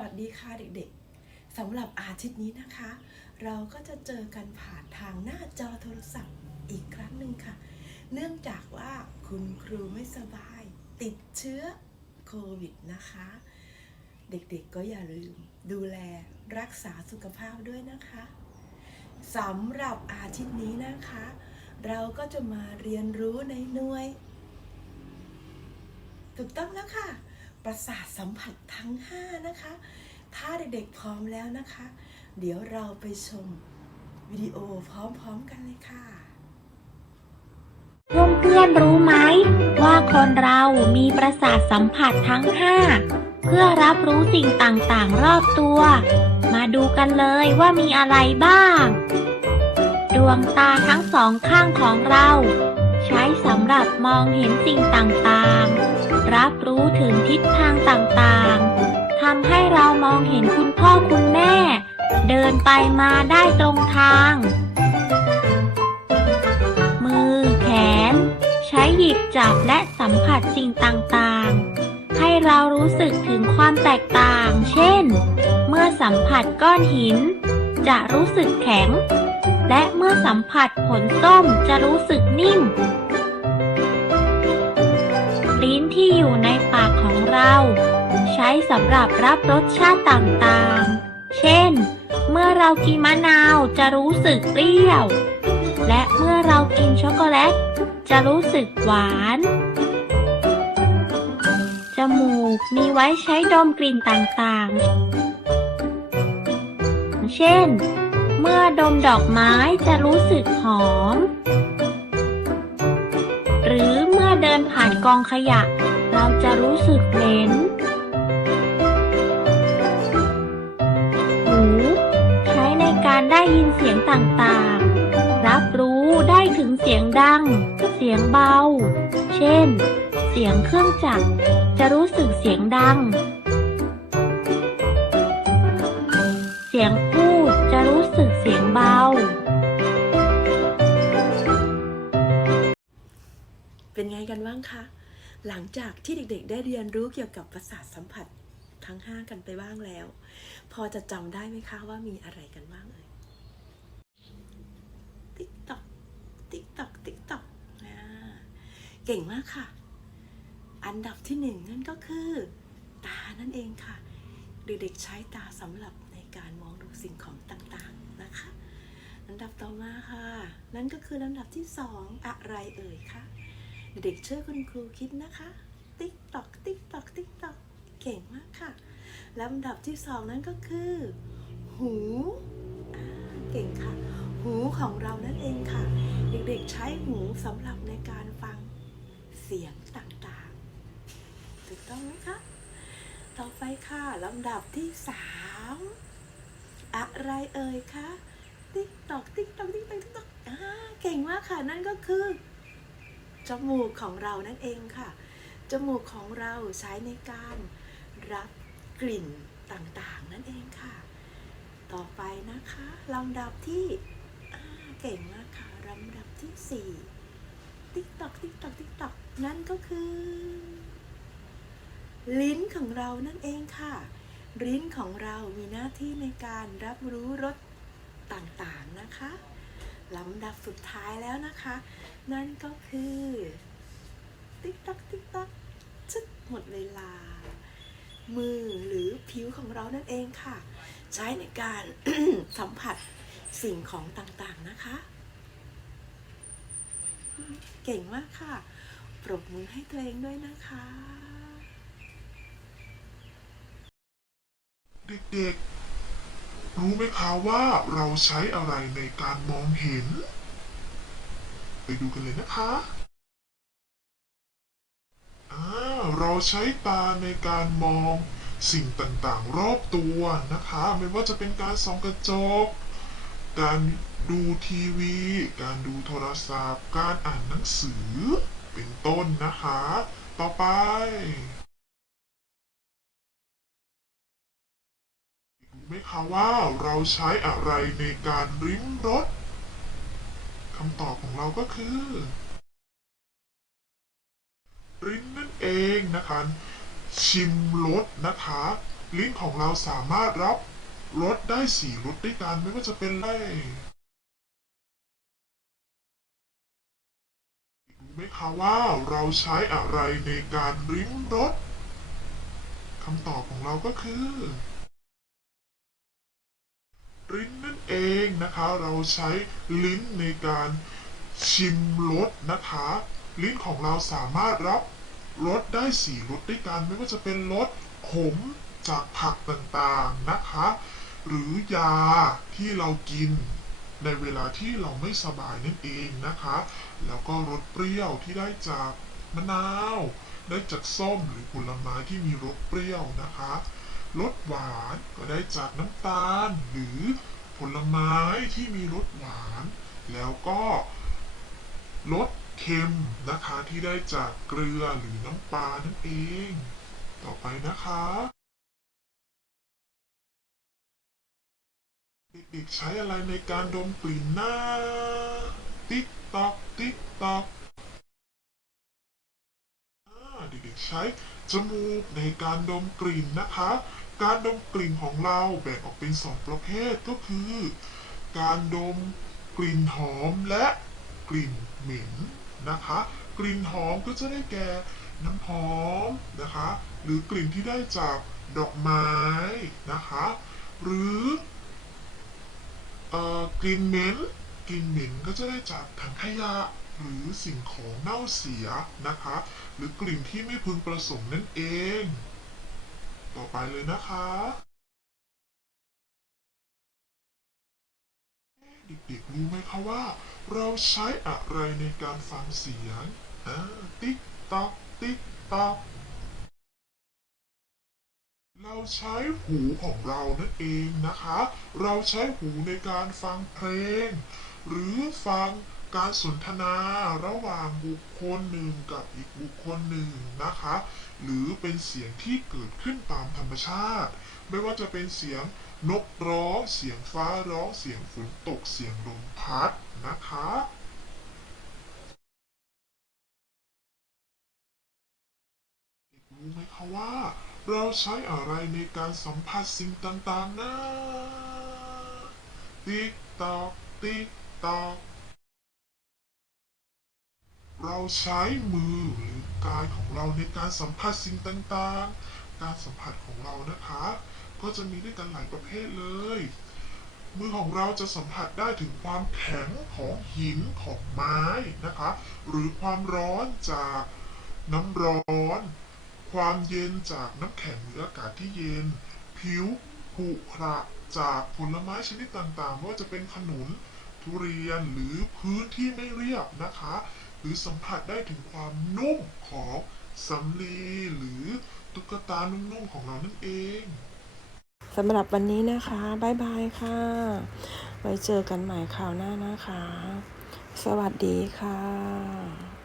วัสดีค่ะเด็กๆสำหรับอาทิตย์นี้นะคะ เราก็จะเจอกันผ่านทางหน้าจอโทรศัพท์อีกครั้งหนึ่งค่ะ เนื่องจากว่าคุณครูไม่สบาย ติดเชื้อโควิดนะคะ เด็กๆก็อย่าลืม ดูแลรักษาสุขภาพด้วยนะคะสำหรับอาทิตย์นี้นะคะ เราก็จะมาเรียนรู้ในหน่วย ถูกต้องแล้วค่ะ ประสาทสัมผัสทั้ง 5 นะคะ ถ้าเด็กๆพร้อมแล้วนะคะ เดี๋ยวเราไปชมวิดีโอพร้อมๆกันเลยค่ะเพื่อนรู้ไหม ว่าคนเรามีประสาทสัมผัสทั้ง 5 เพื่อรับรู้สิ่งต่างๆ รอบตัว มาดูกันเลยว่ามีอะไรบ้าง ดวงตาทั้งสองข้างของเรา ใช้สำหรับมองเห็นสิ่งต่างๆ รับรู้ถึงทิศทางต่างๆ ทำให้เรามองเห็นคุณพ่อคุณแม่ เดินไปมาได้ตรงทาง มือแขน ใช้หยิบจับและสัมผัสสิ่งต่างๆ ให้เรารู้สึกถึงความแตกต่าง เช่น เมื่อสัมผัสก้อนหิน จะรู้สึกแข็งและเมื่อสัมผัสผลส้มจะรู้สึกนิ่ม ที่อยู่ในปากของเรา ใช้สำหรับรับรสชาติต่างๆ เช่น เมื่อเรากินมะนาวจะรู้สึกเปรี้ยว และเมื่อเรากินช็อกโกแลตจะรู้สึกหวาน จมูกมีไว้ใช้ดมกลิ่นต่างๆ เช่น เมื่อดมดอกไม้จะรู้สึกหอม หรือเมื่อเดินผ่านกองขยะ เราจะรู้สึกเหม็น หู ใช้ในการได้ยินเสียงต่างๆ รับรู้ได้ถึงเสียงดัง เสียงเบา เช่น เสียงเครื่องจักร จะรู้สึกเสียงดัง เสียงพูดจะรู้สึกเสียงเบาเป็นไงกันบ้างคะ หลังจากที่เด็กๆ ได้เรียนรู้เกี่ยวกับประสาทสัมผัสทั้ง 5 กันไปบ้างแล้ว พอจะจำได้ไหมคะว่ามีอะไรกันบ้างเอ่ยติ๊กตอกติ๊กตอกติ๊กตอกเก่งมากค่ะ อันดับที่หนึ่งนั่นก็คือ ตานั่นเองค่ะ เด็กๆใช้ตาสำหรับในการมองดูสิ่งของต่างๆนะคะอันดับต่อมาค่ะ นั่นก็คือลำดับที่สองอะไรเอ่ยคะ เด็กช่วยคุณครูคิดนะคะ ติ๊กตอกติ๊กตอกติ๊กตอกเก่งมากค่ะลำดับที่สองนั้นก็คือ หูเก่งค่ะ หูของเรานั่นเองค่ะ เด็กๆใช้หูสำหรับในการฟังเสียงต่างๆถูกต้องไหมคะต่อไปค่ะลำดับที่สามอะไรเอ่ยคะติ๊กตอกติ๊กตอกติ๊กตอกติ๊กตอกอ่าเก่งมากค่ะนั่นก็คือ จมูกของเรานั่นเองค่ะ จมูกของเราใช้ในการรับกลิ่นต่างๆ นั่นเองค่ะ ต่อไปนะคะลำดับที่เก่งมากค่ะลำดับที่สี่ติ๊กตอกติ๊กตอกติ๊กตอกนั่นก็คือ ลิ้นของเรานั่นเองค่ะ ลิ้นของเรามีหน้าที่ในการรับรู้รสต่างๆนะคะ ลำดับสุดท้ายแล้วนะคะ นั่นก็คือ ติ๊กตักติ๊กตักชึดหมดเวลา มือหรือผิวของเรานั่นเองค่ะ ใช้ในการสัมผัสสิ่งของต่างๆนะคะ เก่งมากค่ะปรบมือให้ตัวเองด้วยนะคะ เด็กๆ รู้ไหมคะว่าเราใช้อะไรในการมองเห็น ไปดูกันเลยนะคะอ่าเราใช้ตาในการมองสิ่งต่างๆ รอบตัวนะคะ ไม่ว่าจะเป็นการส่องกระจก การดูทีวี การดูโทรศัพท์ การอ่านหนังสือ เป็นต้นนะคะ ต่อไป ไหมคะว่าเราใช้อะไรในการริมรสคำตอบของเราก็คือ ริมนั่นเองนะคะ ชิมรสนะคะ ลิ้นของเราสามารถรับรสได้สี่รสด้วยกันไม่ว่าจะเป็นไรรู้ไหมคะว่าเราใช้อะไรในการริมรสคำตอบของเราก็คือ ลิ้นนั่นเองนะคะ เราใช้ลิ้นในการชิมรสนะคะ ลิ้นของเราสามารถรับรสได้สี่รสด้วยกันไม่ว่าจะเป็นรสขมจากผักต่างๆนะคะ หรือยาที่เรากินในเวลาที่เราไม่สบายนั่นเองนะคะ แล้วก็รสเปรี้ยวที่ได้จากมะนาว ได้จากส้มหรือผลไม้ที่มีรสเปรี้ยวนะคะ รสหวานก็ได้จากน้ำตาล หรือผลไม้ที่มีรสหวาน แล้วก็รสเค็มนะคะที่ได้จากเกลือหรือน้ำปลานั่นเอง ต่อไปนะคะ เด็กๆใช้อะไรในการดมกลิ่นหน้า ติ๊กตอก ติ๊กตอกเด็กๆใช้จมูกในการดมกลิ่นนะคะ การดมกลิ่นของเราแบ่งออกเป็นสองประเภทก็คือ การดมกลิ่นหอมและกลิ่นเหม็นนะคะ กลิ่นหอมก็จะได้แก่น้ำหอมนะคะ หรือกลิ่นที่ได้จากดอกไม้นะคะ หรืออกลิ่นเหม็นกลิ่นเหม็นก็จะได้จากถังขยะหรือสิ่งของเน่าเสียนะคะ หรือกลิ่นที่ไม่พึงประสงค์นั่นเอง ต่อไปเลยนะคะเด็กๆรู้ไหมคะว่า เราใช้อะไรในการฟังเสียงติ๊กตอกติ๊กตอกเราใช้หูของเรานั่นเองนะคะ เราใช้หูในการฟังเพลง หรือฟัง การสนทนาระหว่างบุคคลหนึ่งกับอีกบุคคลหนึ่งนะคะ หรือเป็นเสียงที่เกิดขึ้นตามธรรมชาติ ไม่ว่าจะเป็นเสียงนกร้องเสียงฟ้าร้องเสียงฝนตกเสียงลมพัดนะคะรู้ไหมคะว่า เราใช้อะไรในการสัมผัสสิ่งต่างๆนะ ติ๊กตอกติ๊กตอก เราใช้มือหรือกายของเราในการสัมผัสสิ่งต่างๆ การสัมผัสของเรานะคะ ก็จะมีด้วยกันหลายประเภทเลย มือของเราจะสัมผัสได้ถึงความแข็งของหินของไม้นะคะ หรือความร้อนจากน้ำร้อน ความเย็นจากน้ำแข็งหรืออากาศที่เย็น ผิวผุขระจากผลไม้ชนิดต่างๆไม่ว่าจะเป็นขนุนทุเรียนหรือพื้นที่ไม่เรียบนะคะ หรือสัมผัสได้ถึงความนุ่มของสำลีหรือตุ๊กตานุ่มๆของเรานั่นเองสำหรับวันนี้นะคะบ๊ายบายค่ะ ไว้เจอกันใหม่คราวหน้านะคะ สวัสดีค่ะ